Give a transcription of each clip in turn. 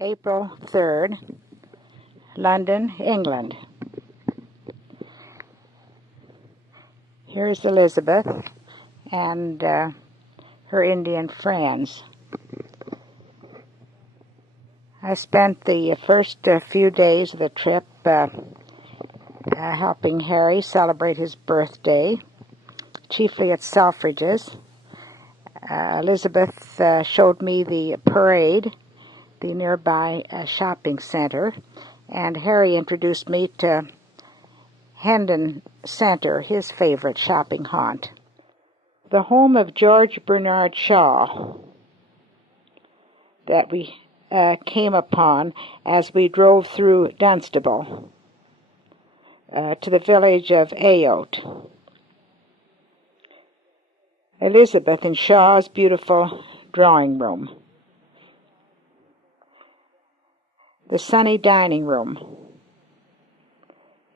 April 3rd, London, England. Here's Elizabeth and her Indian friends. I spent the first few days of the trip helping Harry celebrate his birthday, chiefly at Selfridge's. Elizabeth showed me the parade, the nearby shopping center, and Harry introduced me to Hendon Center, his favorite shopping haunt. The home of George Bernard Shaw that we came upon as we drove through Dunstable to the village of Ayotte. Elizabeth in Shaw's beautiful drawing room. The sunny dining room.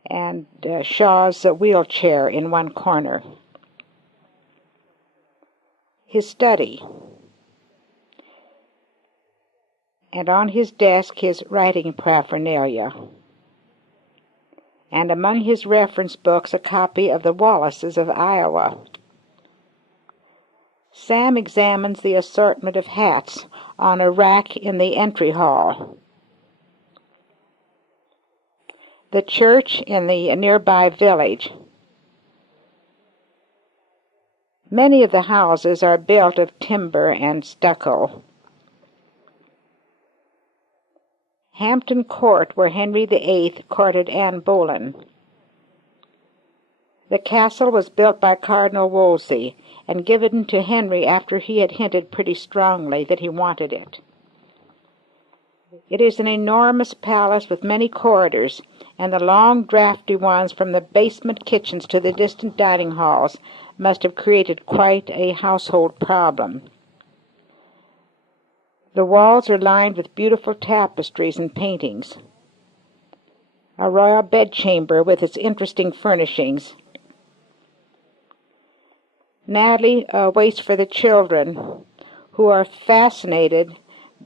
And Shaw's wheelchair in one corner. His study. And on his desk his writing paraphernalia. And among his reference books a copy of the Wallaces of Iowa. Sam examines the assortment of hats on a rack in the entry hall. The church in the nearby village. Many of the houses are built of timber and stucco. Hampton Court, where Henry VIII courted Anne Boleyn. The castle was built by Cardinal Wolsey and given to Henry after he had hinted pretty strongly that he wanted it. It is an enormous palace with many corridors, and the long drafty ones from the basement kitchens to the distant dining halls must have created quite a household problem. The walls are lined with beautiful tapestries and paintings. A royal bedchamber with its interesting furnishings. Natalie waits for the children, who are fascinated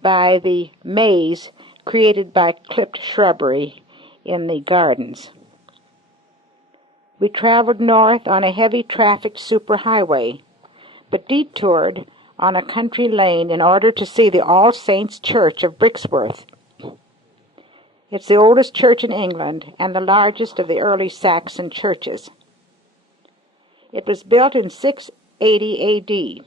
by the maze created by clipped shrubbery in the gardens. We traveled north on a heavy trafficked superhighway, but detoured on a country lane in order to see the All Saints' Church of Brixworth. It's the oldest church in England and the largest of the early Saxon churches. It was built in 680 A.D.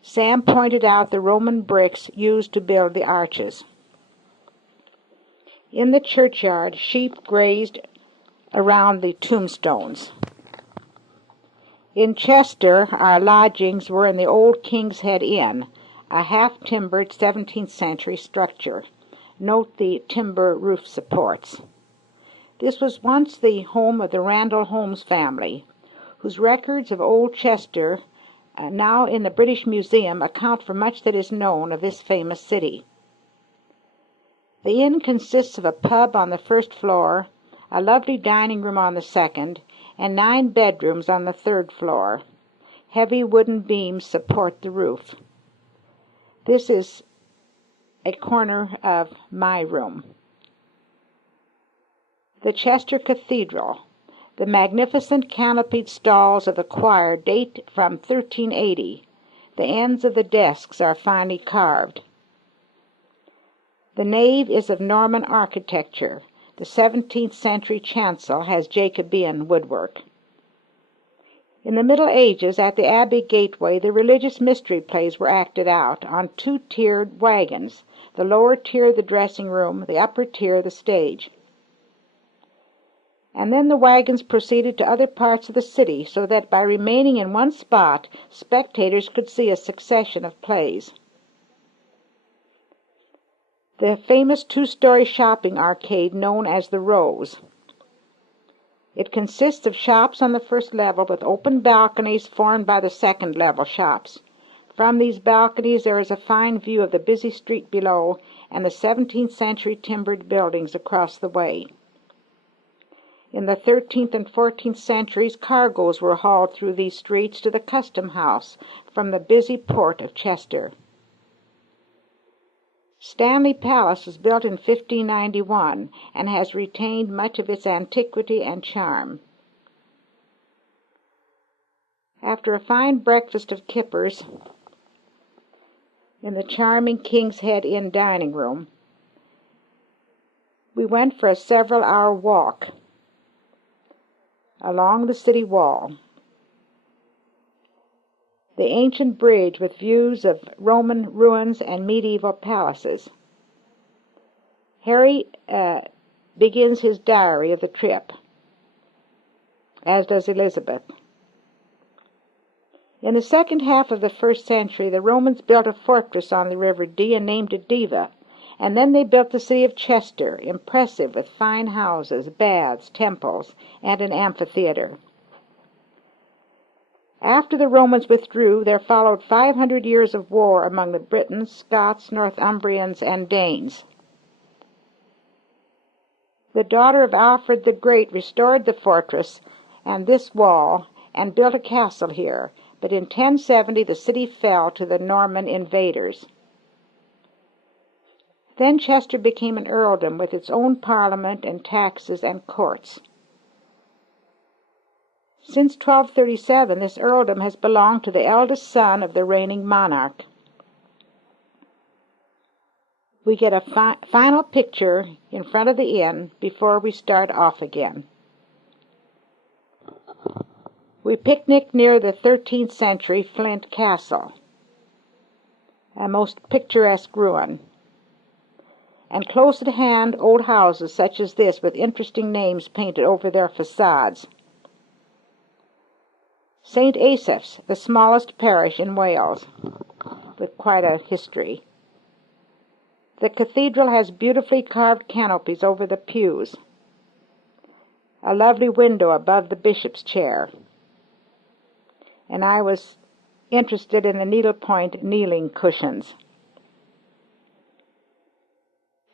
Sam pointed out the Roman bricks used to build the arches. In the churchyard, sheep grazed around the tombstones. In Chester, our lodgings were in the old King's Head Inn, a half-timbered 17th century structure. Note the timber roof supports. This was once the home of the Randall Holmes family, whose records of Old Chester, now in the British Museum, account for much that is known of this famous city. The inn consists of a pub on the first floor, a lovely dining room on the second, and 9 bedrooms on the third floor. Heavy wooden beams support the roof. This is a corner of my room. The Chester Cathedral. The magnificent canopied stalls of the choir date from 1380. The ends of the desks are finely carved. The nave is of Norman architecture. The 17th century chancel has Jacobean woodwork. In the Middle Ages, at the Abbey gateway, the religious mystery plays were acted out on 2-tiered wagons, the lower tier the dressing room, the upper tier the stage. And then the wagons proceeded to other parts of the city, so that by remaining in one spot, spectators could see a succession of plays. The famous 2-story shopping arcade known as the Rose. It consists of shops on the first level with open balconies formed by the second-level shops. From these balconies there is a fine view of the busy street below and the 17th century timbered buildings across the way. In the 13th and 14th centuries, cargoes were hauled through these streets to the custom house from the busy port of Chester. Stanley Palace was built in 1591 and has retained much of its antiquity and charm. After a fine breakfast of kippers in the charming King's Head Inn dining room, we went for a several-hour walk along the city wall. The ancient bridge with views of Roman ruins and medieval palaces. Harry begins his diary of the trip, as does Elizabeth. In the second half of the 1st century, the Romans built a fortress on the River Dee and named it Diva, and then they built the city of Chester, impressive with fine houses, baths, temples, and an amphitheater. After the Romans withdrew, there followed 500 years of war among the Britons, Scots, Northumbrians, and Danes. The daughter of Alfred the Great restored the fortress and this wall and built a castle here, but in 1070 the city fell to the Norman invaders. Then Chester became an earldom with its own parliament and taxes and courts. Since 1237, this earldom has belonged to the eldest son of the reigning monarch. We get a final picture in front of the inn before we start off again. We picnicked near the 13th century Flint Castle, a most picturesque ruin, and close at hand old houses such as this with interesting names painted over their facades. St. Asaph's, the smallest parish in Wales, with quite a history. The cathedral has beautifully carved canopies over the pews, a lovely window above the bishop's chair, and I was interested in the needlepoint kneeling cushions.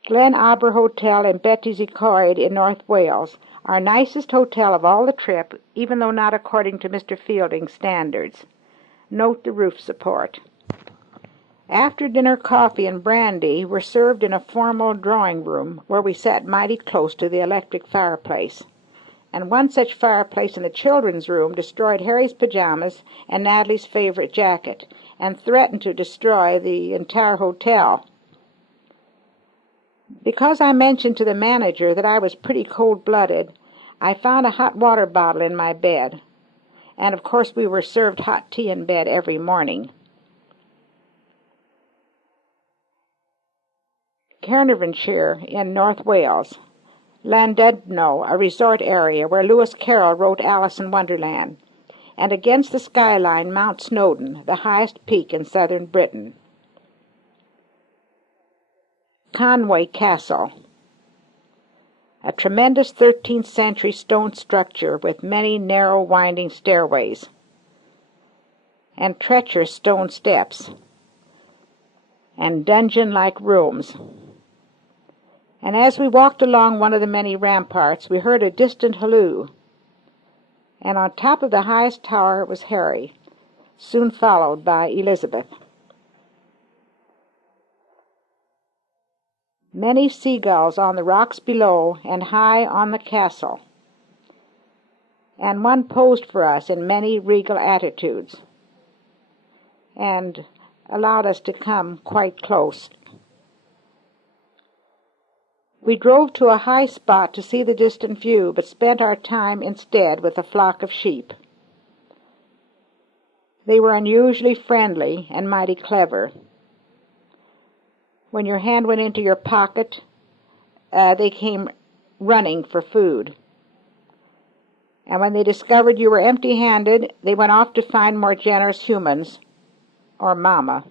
Glen Aber Hotel in Betty's Coed in North Wales, our nicest hotel of all the trip, even though not according to Mr. Fielding's standards. Note the roof support. After dinner coffee and brandy were served in a formal drawing room where we sat mighty close to the electric fireplace. And one such fireplace in the children's room destroyed Harry's pajamas and Natalie's favorite jacket and threatened to destroy the entire hotel. Because I mentioned to the manager that I was pretty cold-blooded, I found a hot water bottle in my bed, and of course we were served hot tea in bed every morning. Caernarvonshire in North Wales, Llandudno, a resort area where Lewis Carroll wrote Alice in Wonderland, and against the skyline Mount Snowdon, the highest peak in southern Britain. Conway Castle, a tremendous 13th century stone structure with many narrow winding stairways and treacherous stone steps and dungeon-like rooms. And as we walked along one of the many ramparts, we heard a distant halloo, and on top of the highest tower was Harry, soon followed by Elizabeth. Many seagulls on the rocks below and high on the castle, and one posed for us in many regal attitudes and allowed us to come quite close. We drove to a high spot to see the distant view, but spent our time instead with a flock of sheep. They were unusually friendly and mighty clever. When your hand went into your pocket, they came running for food. And when they discovered you were empty-handed, they went off to find more generous humans, or Mama.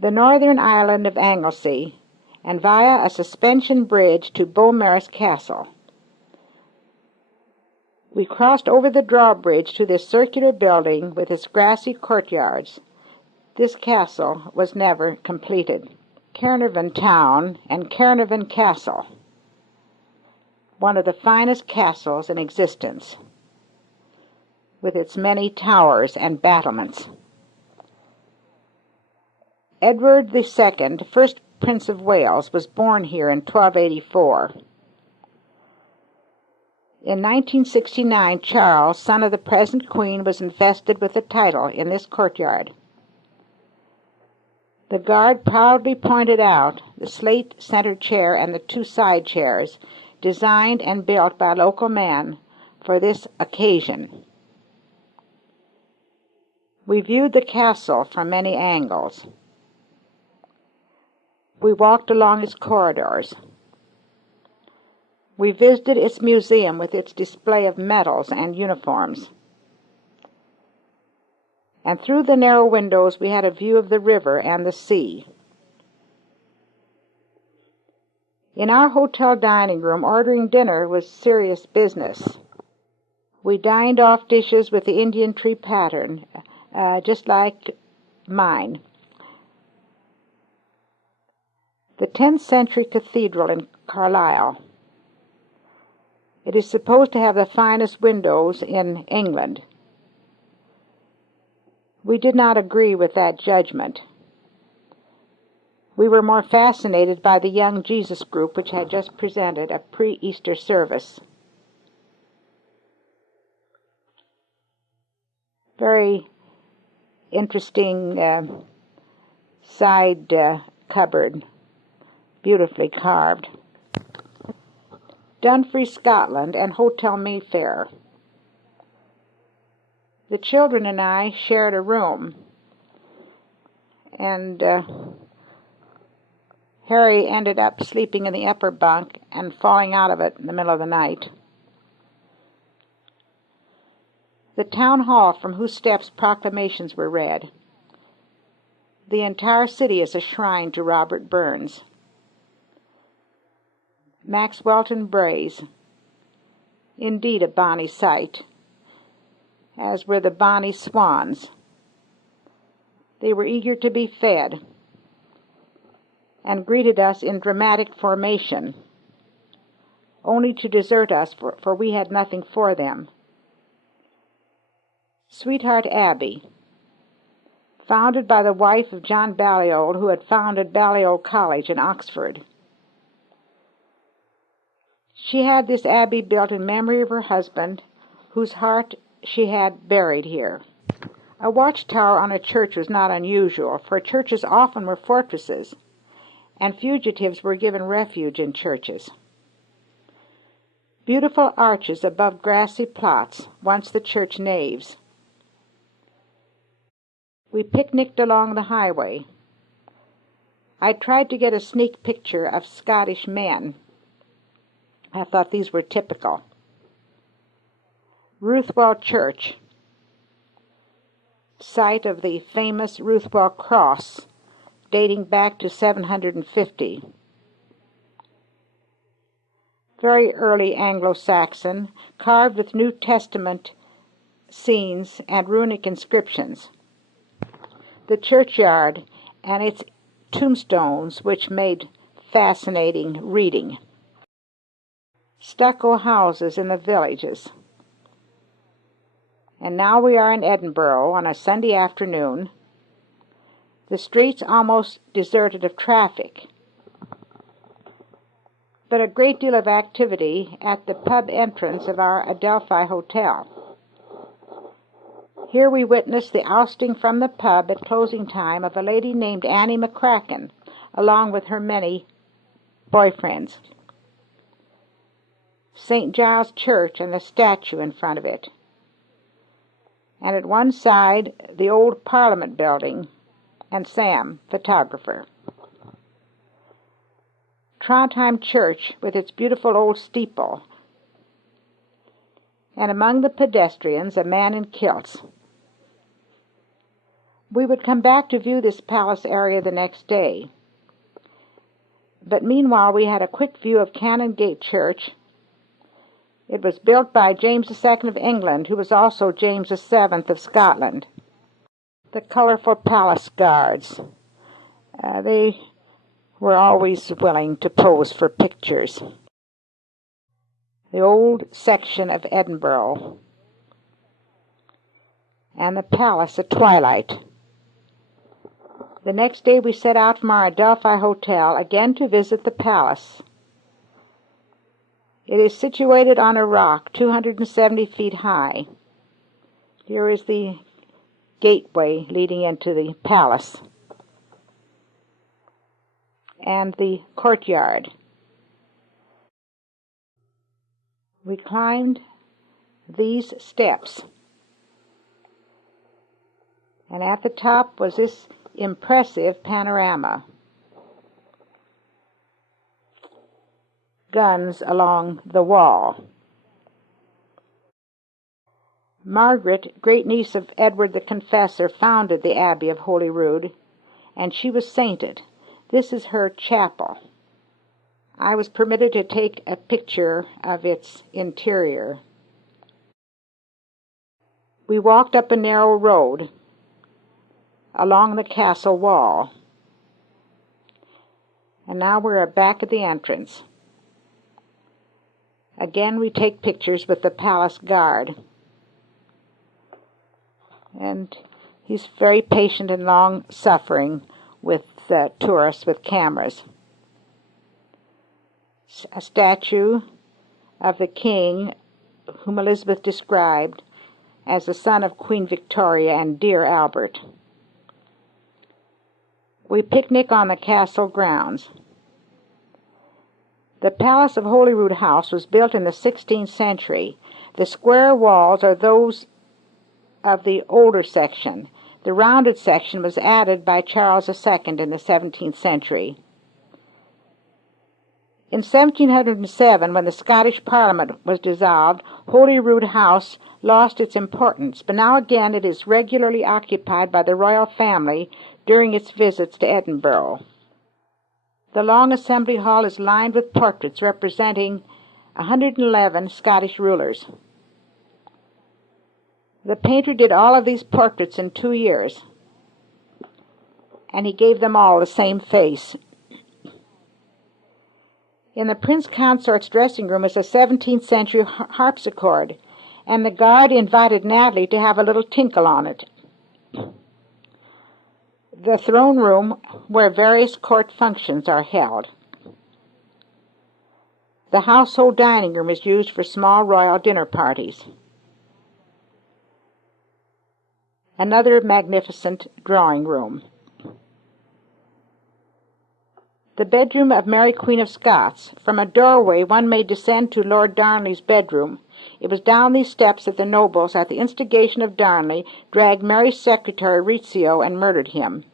The northern island of Anglesey, and via a suspension bridge to Beaumaris Castle. We crossed over the drawbridge to this circular building with its grassy courtyards. This castle was never completed. Caernarvon Town and Caernarvon Castle, one of the finest castles in existence, with its many towers and battlements. Edward II, first Prince of Wales, was born here in 1284. In 1969, Charles, son of the present Queen, was invested with the title in this courtyard. The guard proudly pointed out the slate center chair and the two side chairs, designed and built by local men for this occasion. We viewed the castle from many angles. We walked along its corridors. We visited its museum with its display of medals and uniforms. And through the narrow windows we had a view of the river and the sea. In our hotel dining room, ordering dinner was serious business. We dined off dishes with the Indian tree pattern, just like mine. The 10th century cathedral in Carlisle. It is supposed to have the finest windows in England. We did not agree with that judgment. We were more fascinated by the Young Jesus group, which had just presented a pre-Easter service. Very interesting side cupboard, beautifully carved. Dunfree, Scotland, and Hotel Mayfair. The children and I shared a room, and Harry ended up sleeping in the upper bunk and falling out of it in the middle of the night. The town hall from whose steps proclamations were read. The entire city is a shrine to Robert Burns. Maxwelton Braes, indeed a bonny sight, as were the bonny swans. They were eager to be fed, and greeted us in dramatic formation, only to desert us, for we had nothing for them. Sweetheart Abbey, founded by the wife of John Balliol, who had founded Balliol College in Oxford. She had this abbey built in memory of her husband, whose heart she had buried here. A watchtower on a church was not unusual, for churches often were fortresses, and fugitives were given refuge in churches. Beautiful arches above grassy plots, once the church naves. We picnicked along the highway. I tried to get a sneak picture of Scottish men. I thought these were typical. Ruthj Church, site of the famous Ruthj Cross, dating back to 750. Very early Anglo-Saxon, carved with New Testament scenes and runic inscriptions. The churchyard and its tombstones, which made fascinating reading. Stucco houses in the villages. And now we are in Edinburgh on a Sunday afternoon, the streets almost deserted of traffic, but a great deal of activity at the pub entrance of our Adelphi Hotel. Here we witnessed the ousting from the pub at closing time of a lady named Annie McCracken, along with her many boyfriends. St. Giles Church and the statue in front of it. And at one side, the old Parliament building, and Sam, photographer. Trondheim Church with its beautiful old steeple, and among the pedestrians, a man in kilts. We would come back to view this palace area the next day. But meanwhile we had a quick view of Canongate Church. It was built by James II of England, who was also James VII of Scotland. The colorful palace guards. They were always willing to pose for pictures. The old section of Edinburgh. And the palace at twilight. The next day we set out from our Adelphi hotel again to visit the palace. It is situated on a rock 270 feet high. Here is the gateway leading into the palace and the courtyard. We climbed these steps, and at the top was this impressive panorama. Guns along the wall. Margaret, great-niece of Edward the Confessor, founded the Abbey of Holyrood, and she was sainted. This is her chapel. I was permitted to take a picture of its interior. We walked up a narrow road along the castle wall, and now we're back at the entrance. Again we take pictures with the palace guard, and he's very patient and long-suffering with tourists with cameras. A statue of the king whom Elizabeth described as the son of Queen Victoria and dear Albert. We picnic on the castle grounds. The Palace of Holyrood House was built in the 16th century. The square walls are those of the older section. The rounded section was added by Charles II in the 17th century. In 1707, when the Scottish Parliament was dissolved, Holyrood House lost its importance, but now again it is regularly occupied by the royal family during its visits to Edinburgh. The long assembly hall is lined with portraits representing 111 Scottish rulers. The painter did all of these portraits in 2 years, and he gave them all the same face. In the Prince Consort's dressing room is a 17th century harpsichord, and the guard invited Natalie to have a little tinkle on it. The throne room, where various court functions are held. The household dining room is used for small royal dinner parties. Another magnificent drawing room. The bedroom of Mary Queen of Scots. From a doorway one may descend to Lord Darnley's bedroom. It was down these steps that the nobles, at the instigation of Darnley, dragged Mary's secretary Ruthj and murdered him.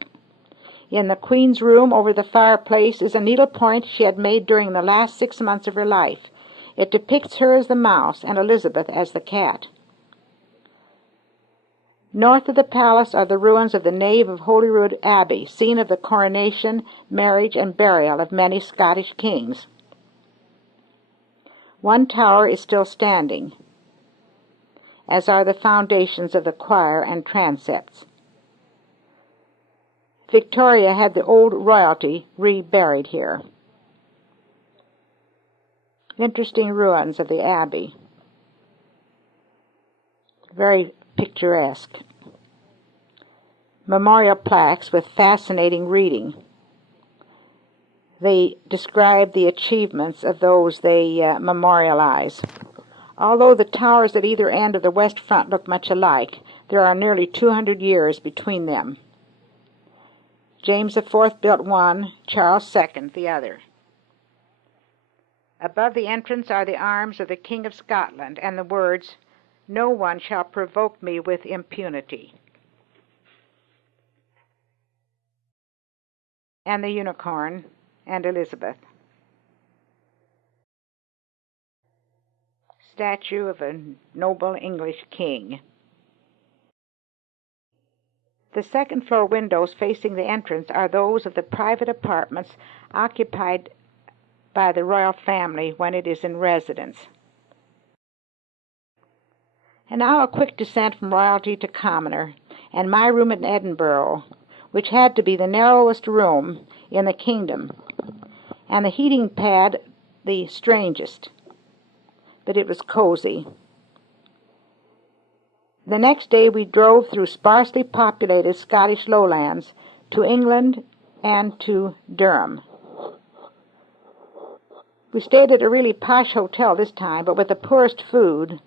In the Queen's room over the fireplace is a needlepoint she had made during the last 6 months of her life. It depicts her as the mouse and Elizabeth as the cat. North of the palace are the ruins of the nave of Holyrood Abbey, scene of the coronation, marriage, and burial of many Scottish kings. One tower is still standing, as are the foundations of the choir and transepts. Victoria had the old royalty reburied here. Interesting ruins of the abbey. Very picturesque. Memorial plaques with fascinating reading. They describe the achievements of those they memorialize. Although the towers at either end of the west front look much alike, there are nearly 200 years between them. James IV built one, Charles II the other. Above the entrance are the arms of the King of Scotland and the words, "No one shall provoke me with impunity." And the unicorn and Elizabeth. Statue of a noble English king. The second-floor windows facing the entrance are those of the private apartments occupied by the royal family when it is in residence. And now a quick descent from royalty to commoner, and my room in Edinburgh, which had to be the narrowest room in the kingdom, and the heating pad the strangest, but it was cozy. The next day we drove through sparsely populated Scottish lowlands to England and to Durham. We stayed at a really posh hotel this time, but with the poorest food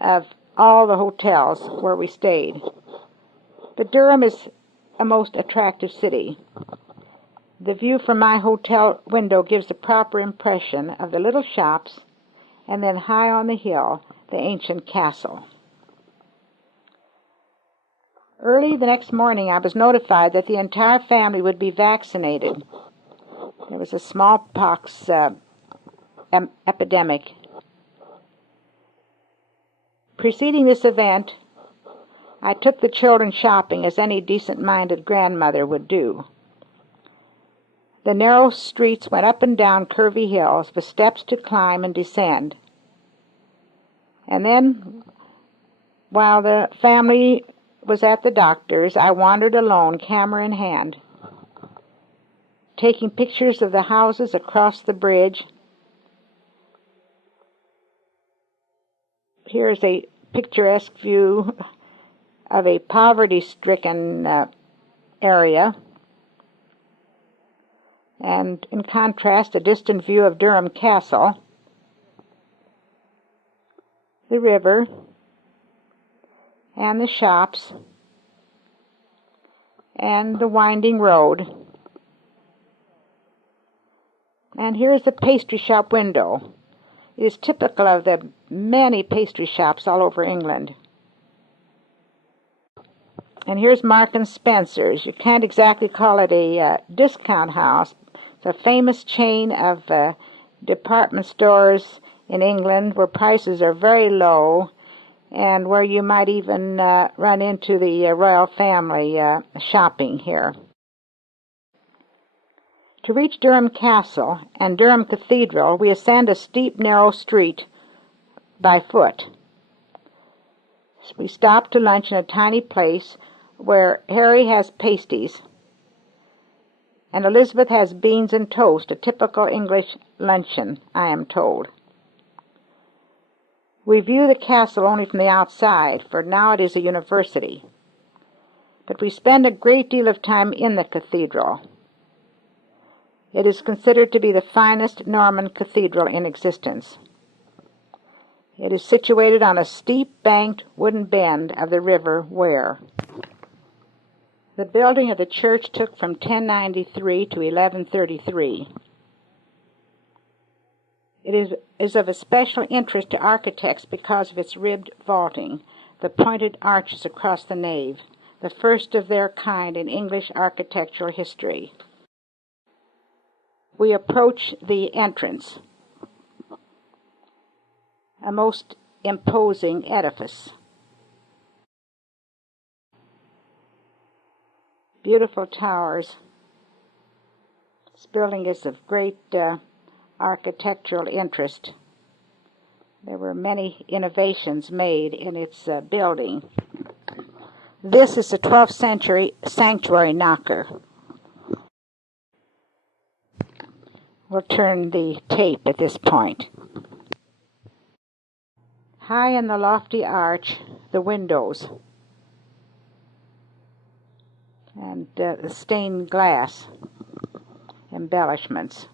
of all the hotels where we stayed. But Durham is a most attractive city. The view from my hotel window gives the proper impression of the little shops, and then high on the hill, the ancient castle. Early the next morning, I was notified that the entire family would be vaccinated. There was a smallpox epidemic. Preceding this event, I took the children shopping as any decent-minded grandmother would do. The narrow streets went up and down curvy hills with steps to climb and descend. And then, while the family was at the doctor's, I wandered alone, camera in hand, taking pictures of the houses across the bridge. Here's a picturesque view of a poverty-stricken area, and in contrast, a distant view of Durham Castle, the river, and the shops, and the winding road. And here's the pastry shop window. It is typical of the many pastry shops all over England. And here's Mark and Spencer's. You can't exactly call it a discount house. It's a famous chain of department stores in England where prices are very low, and where you might even run into the royal family shopping here. To reach Durham Castle and Durham Cathedral, we ascend a steep, narrow street by foot. So we stop to lunch in a tiny place where Harry has pasties and Elizabeth has beans and toast, a typical English luncheon, I am told. We view the castle only from the outside, for now it is a university. But we spend a great deal of time in the cathedral. It is considered to be the finest Norman cathedral in existence. It is situated on a steep-banked wooden bend of the River Wear. The building of the church took from 1093 to 1133. It is of especial interest to architects because of its ribbed vaulting, the pointed arches across the nave, the first of their kind in English architectural history. We approach the entrance, a most imposing edifice. Beautiful towers. This building is of great architectural interest. There were many innovations made in its building. This is the 12th century sanctuary knocker. We'll turn the tape at this point. High in the lofty arch, the windows, and the stained glass embellishments.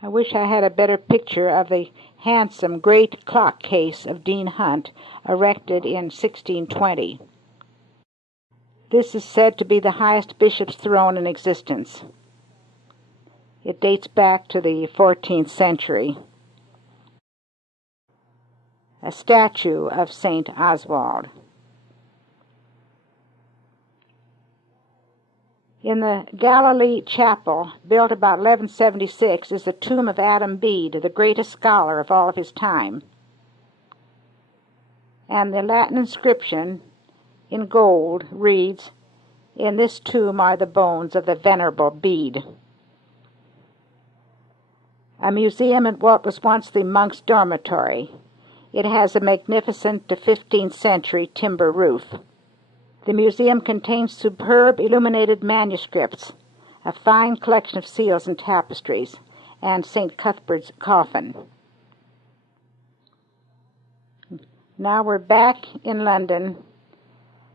I wish I had a better picture of the handsome great clock case of Dean Hunt, erected in 1620. This is said to be the highest bishop's throne in existence. It dates back to the 14th century. A statue of St. Oswald. In the Galilee Chapel, built about 1176, is the tomb of Adam Bede, the greatest scholar of all of his time. And the Latin inscription in gold reads, "In this tomb are the bones of the Venerable Bede." A museum in what was once the monks' dormitory. It has a magnificent 15th century timber roof. The museum contains superb illuminated manuscripts, a fine collection of seals and tapestries, and St. Cuthbert's coffin. Now we're back in London,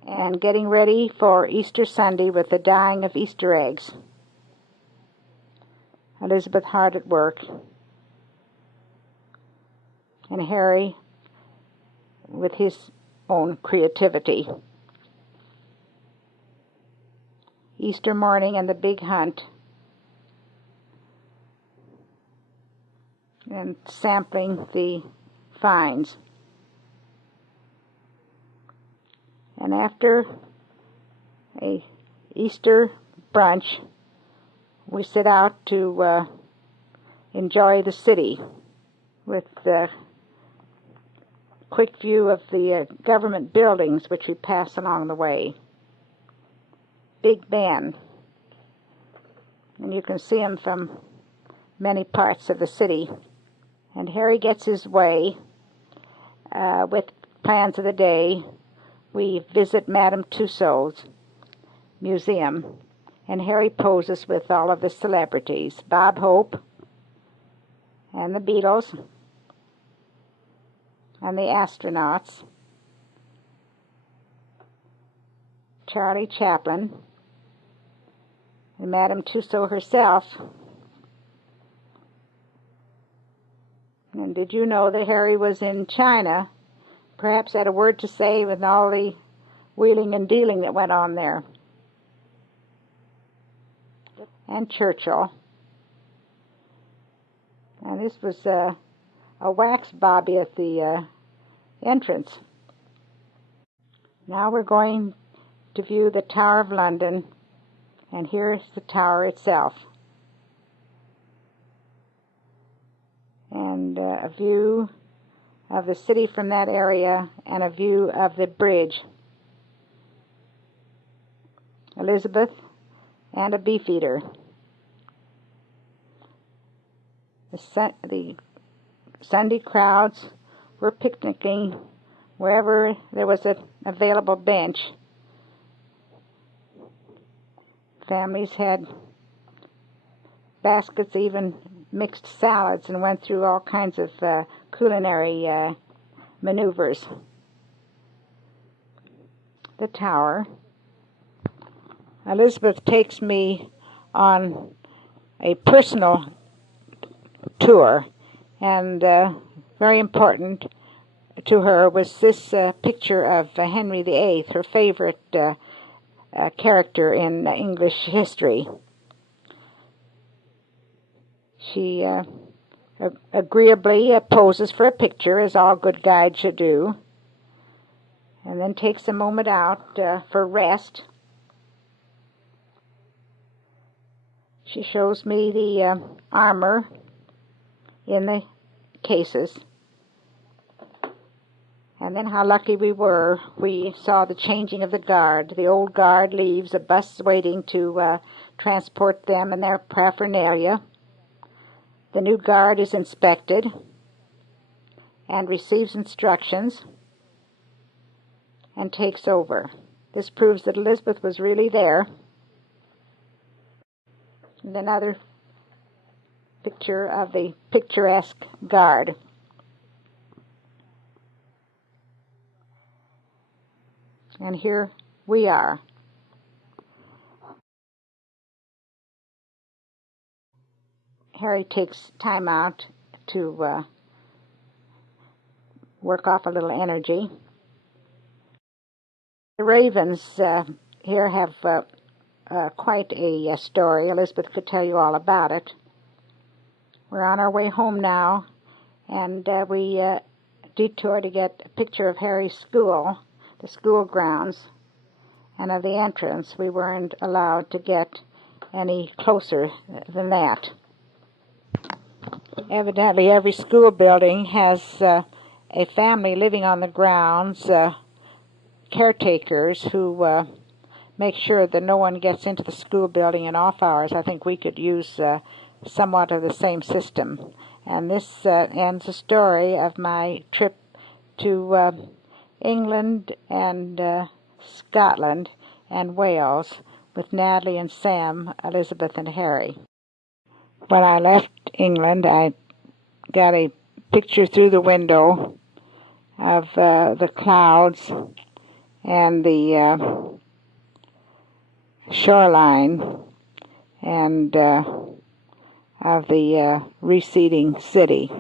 and getting ready for Easter Sunday with the dyeing of Easter eggs. Elizabeth hard at work, and Harry with his own creativity. Easter morning and the big hunt, and sampling the finds. And after a Easter brunch, we set out to enjoy the city with a quick view of the government buildings which we pass along the way. Big Ben, and you can see them from many parts of the city. And Harry gets his way with plans of the day. We visit Madame Tussauds Museum, and Harry poses with all of the celebrities, Bob Hope and the Beatles and the astronauts, Charlie Chaplin, and Madame Tussauds herself. And did you know that Harry was in China? Perhaps had a word to say with all the wheeling and dealing that went on there. And Churchill. And this was a wax bobby at the entrance. Now we're going to view the Tower of London, and here's the tower itself. And a view of the city from that area, and a view of the bridge. Elizabeth and a beefeater. The Sunday crowds were picnicking wherever there was an available bench. Families had baskets, even mixed salads, and went through all kinds of culinary maneuvers. The tower. Elizabeth takes me on a personal tour, and very important to her was this picture of Henry VIII, her favorite character in English history. She agreeably poses for a picture, as all good guides should do, and then takes a moment out for rest. She shows me the armor in the cases, and then how lucky we were. We saw the changing of the guard. The old guard leaves, a bus waiting to transport them and their paraphernalia. The new guard is inspected and receives instructions and takes over. This proves that Elizabeth was really there. And another picture of the picturesque guard. And here we are. Harry takes time out to work off a little energy. The ravens here have quite a story. Elizabeth could tell you all about it. We're on our way home now, and we detour to get a picture of Harry's school, the school grounds, and of the entrance. We weren't allowed to get any closer than that. Evidently, every school building has a family living on the grounds, caretakers who make sure that no one gets into the school building in off hours. I think we could use somewhat of the same system. And this ends the story of my trip to England and Scotland and Wales with Natalie and Sam, Elizabeth and Harry. When I left England, I got a picture through the window of the clouds and the shoreline and of the receding city.